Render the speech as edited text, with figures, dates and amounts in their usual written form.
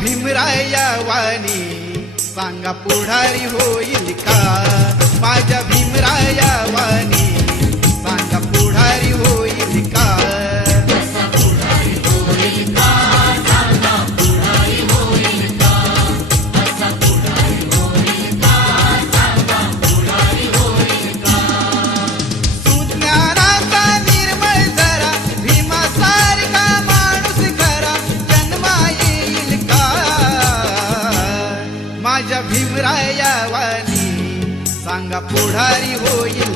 भीमराया वाणी सांगा पुढारी होईल का? माझ्या भीमराया वाणी सांगा पुढारी होईल का? सुज्ञानाचा निर्मळ जरा भीमासारखा माणूस खरा जन्मा येईल का? माझ्या भीमराया वाणी सांगा पुढारी होईल